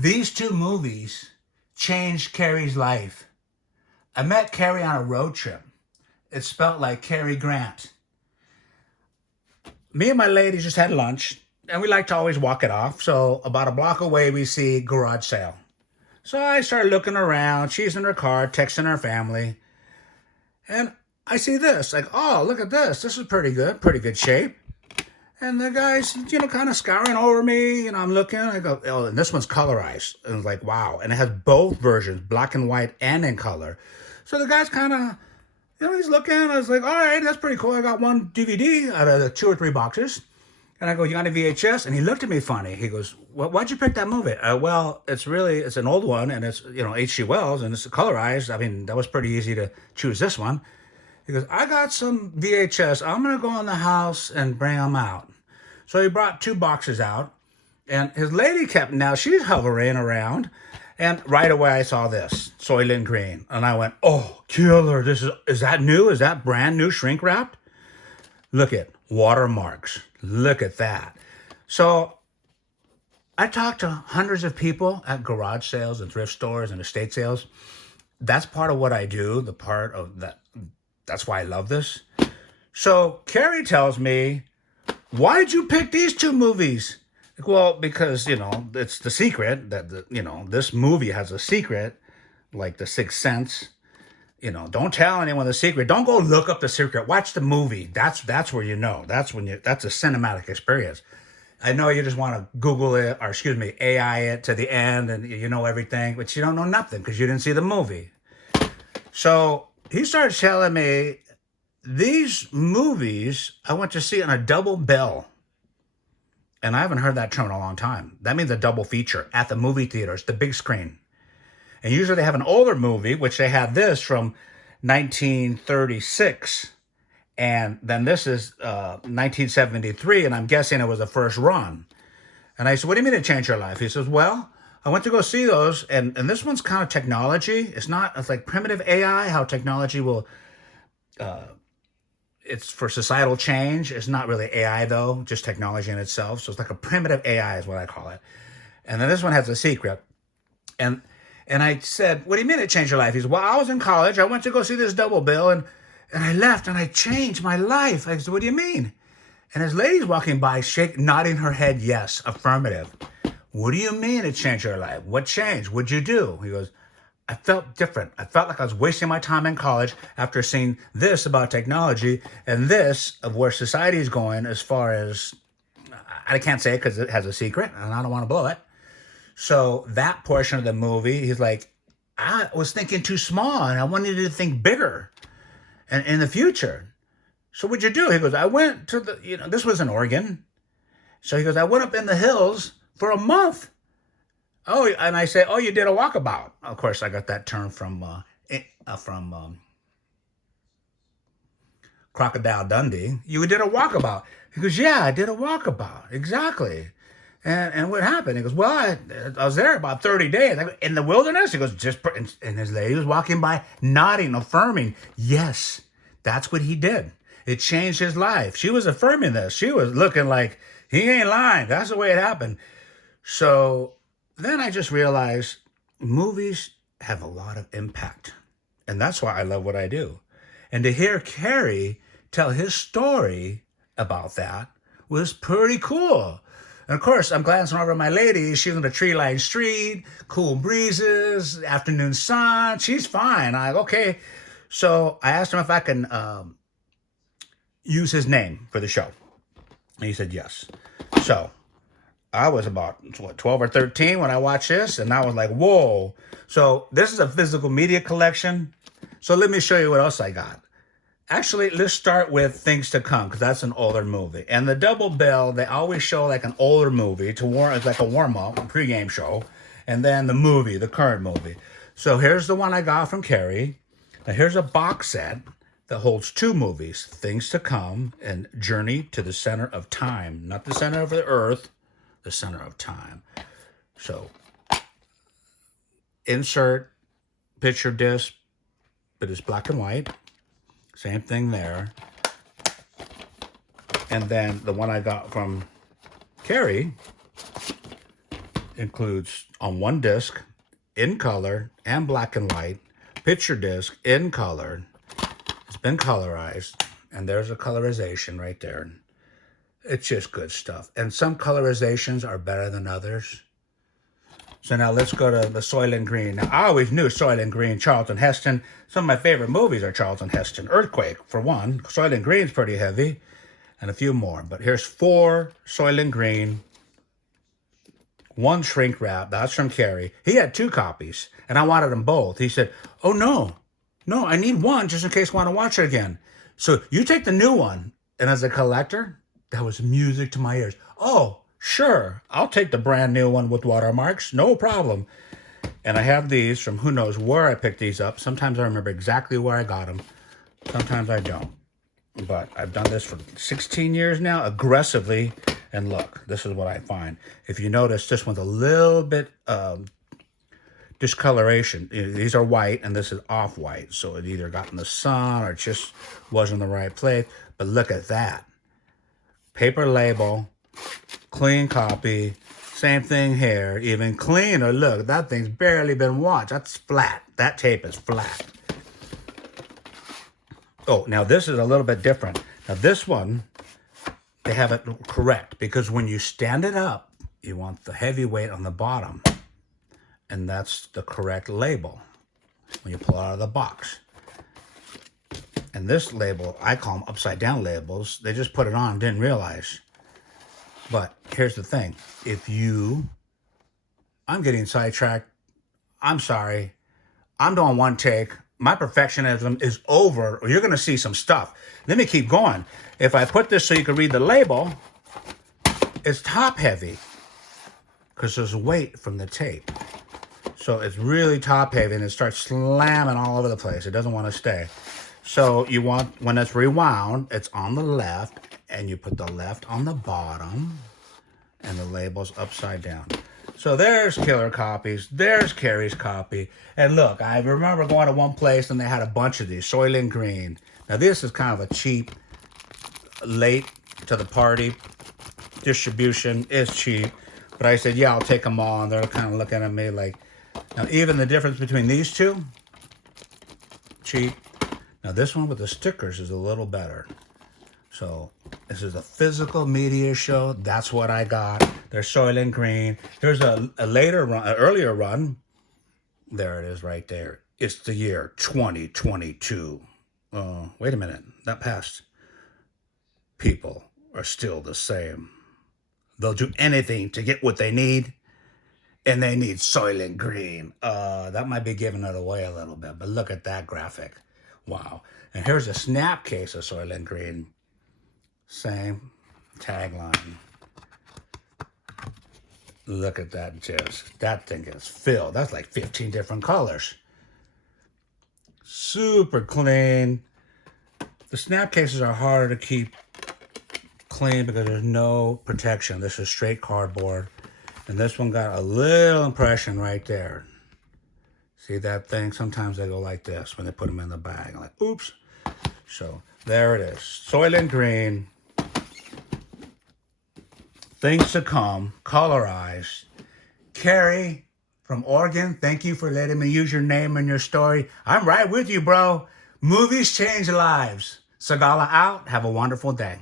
These two movies changed Cary's life. I met Cary on a road trip. It spelt like Cary Grant. Me and my lady just had lunch, and we like to always walk it off. So about a block away, we see garage sale. So I start looking around. She's in her car, texting her family, and I see this. Like, oh, look at this. This is pretty good shape. And the guy's, kind of scouring over me. I'm looking. I go, oh, and this one's colorized. And it's like, wow. And it has both versions, black and white and in color. So the guy's kind of, he's looking. I was like, all right, that's pretty cool. I got one DVD out of the 2 or 3 boxes. And I go, you got a VHS? And he looked at me funny. He goes, why'd you pick that movie? Well, it's an old one, and it's, H.G. Wells, and it's colorized. I mean, that was pretty easy to choose this one. He goes, I got some VHS. I'm going to go in the house and bring them out. So he brought 2 boxes out, and his lady now she's hovering around, and right away I saw this, Soylent Green. And I went, oh, killer, is that new? Is that brand new shrink wrapped? Look at watermarks. Look at that. So I talked to hundreds of people at garage sales and thrift stores and estate sales. That's part of what I do, the part of that. That's why I love this. So Cary tells me, why'd you pick these 2 movies? Well, because, it's the secret that, this movie has a secret, like The Sixth Sense. Don't tell anyone the secret. Don't go look up the secret. Watch the movie. That's where That's that's a cinematic experience. I know you just want to Google it, or AI it to the end, and you know everything, but you don't know nothing because you didn't see the movie. So he starts telling me, these movies I went to see on a double bill. And I haven't heard that term in a long time. That means a double feature at the movie theaters, the big screen. And usually they have an older movie, which they had this from 1936. And then this is 1973, and I'm guessing it was the first run. And I said, what do you mean it changed your life? He says, well, I went to go see those, and this one's kind of technology. It's like primitive AI, how technology will... it's for societal change. It's not really AI, though, just technology in itself. So it's like a primitive AI is what I call it. And then this one has a secret. And I said, what do you mean it changed your life? He said, well, I was in college. I went to go see this double bill, and I left, and I changed my life. I said, what do you mean? And his lady's walking by, nodding her head, yes, affirmative. What do you mean it changed your life? What changed? What'd you do? He goes, I felt different. I felt like I was wasting my time in college after seeing this about technology and this of where society is going as far as, I can't say it because it has a secret and I don't want to blow it. So that portion of the movie, he's like, I was thinking too small and I wanted you to think bigger and in the future. So what'd you do? He goes, I went to this was in Oregon. So he goes, I went up in the hills for a month. Oh, and I say, oh, you did a walkabout. Of course, I got that term from Crocodile Dundee. You did a walkabout. He goes, yeah, I did a walkabout. Exactly. And what happened? He goes, well, I was there about 30 days. I go, in the wilderness? He goes, and his lady was walking by, nodding, affirming. Yes, that's what he did. It changed his life. She was affirming this. She was looking like, he ain't lying. That's the way it happened. So then I just realized movies have a lot of impact. And that's why I love what I do. And to hear Cary tell his story about that was pretty cool. And of course, I'm glancing over at my lady. She's on a tree-lined street, cool breezes, afternoon sun. She's fine. I'm like, okay. So I asked him if I can use his name for the show. And he said yes. So I was about 12 or 13 when I watched this, and I was like, whoa. So this is a physical media collection. So let me show you what else I got. Actually, let's start with Things to Come, because that's an older movie. And the double bill, they always show like an older movie it's like a warm-up, a pregame show, and then the movie, the current movie. So here's the one I got from Cary. Now here's a box set that holds 2 movies, Things to Come and Journey to the Center of Time. Not the center of the earth, the center of time. So insert picture disc, but it's black and white. Same thing there. And then the one I got from Cary includes on one disc, in color and black and white, picture disc in color. It's been colorized, and there's a colorization right there. It's just good stuff. And some colorizations are better than others. So now let's go to the Soylent Green. Now, I always knew Soylent Green, Charlton Heston. Some of my favorite movies are Charlton Heston. Earthquake, for one. Soylent Green's pretty heavy. And a few more. But here's 4 Soylent Green. 1 shrink wrap. That's from Cary. He had 2 copies. And I wanted them both. He said, oh, no. No, I need one just in case I want to watch it again. So you take the new one. And as a collector, that was music to my ears. Oh, sure, I'll take the brand new one with watermarks, no problem. And I have these from who knows where I picked these up. Sometimes I remember exactly where I got them. Sometimes I don't. But I've done this for 16 years now, aggressively. And look, this is what I find. If you notice, this one's a little bit discoloration. These are white, and this is off-white. So it either got in the sun or just wasn't in the right place. But look at that. Paper label. Clean copy, same thing here, even cleaner. Look, that thing's barely been washed. That's flat. That tape is flat. Oh, now this is a little bit different. Now this one, they have it correct because when you stand it up, you want the heavy weight on the bottom. And that's the correct label when you pull it out of the box. And this label, I call them upside down labels. They just put it on, didn't realize. But here's the thing. I'm getting sidetracked. I'm sorry. I'm doing one take. My perfectionism is over, or you're going to see some stuff. Let me keep going. If I put this so you can read the label, it's top heavy because there's weight from the tape. So it's really top heavy and it starts slamming all over the place. It doesn't want to stay. So you want, when it's rewound, it's on the left. And you put the left on the bottom, and the label's upside down. So there's killer copies. There's Cary's copy. And look, I remember going to one place, and they had a bunch of these, Soylent Green. Now, this is kind of a cheap, late to the party distribution. It's cheap. But I said, yeah, I'll take them all. And they're kind of looking at me like, now, even the difference between these two, cheap. Now, this one with the stickers is a little better. So this is a physical media show. That's what I got. There's Soylent Green. Here's a later run, an earlier run. There it is right there. It's the year 2022. Wait a minute. That passed. People are still the same. They'll do anything to get what they need. And they need Soylent Green. That might be giving it away a little bit. But look at that graphic. Wow. And here's a snap case of Soylent Green. Same tagline. Look at that disc. That thing is filled. That's like 15 different colors. Super clean. The snap cases are harder to keep clean because there's no protection. This is straight cardboard. And this one got a little impression right there. See that thing? Sometimes they go like this when they put them in the bag. I'm like, oops. So there it is. Soylent Green. Things to come, colorized. Cary from Oregon, thank you for letting me use your name and your story. I'm right with you, bro. Movies change lives. Sagala out. Have a wonderful day.